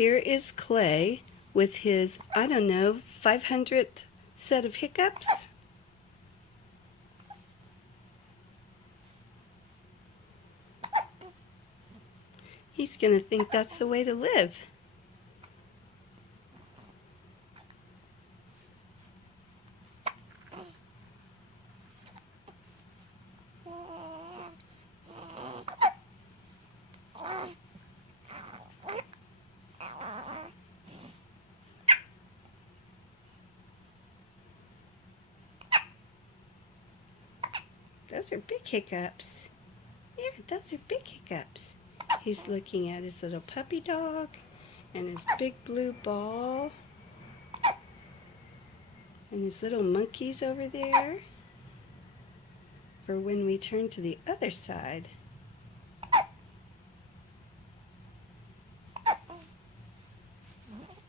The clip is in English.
Here is Clay with his, I don't know, 500th set of hiccups. He's going to think that's the way to live. Those are big hiccups. Yeah, those are big hiccups. He's looking at his little puppy dog and his big blue ball and his little monkeys over there for when we turn to the other side.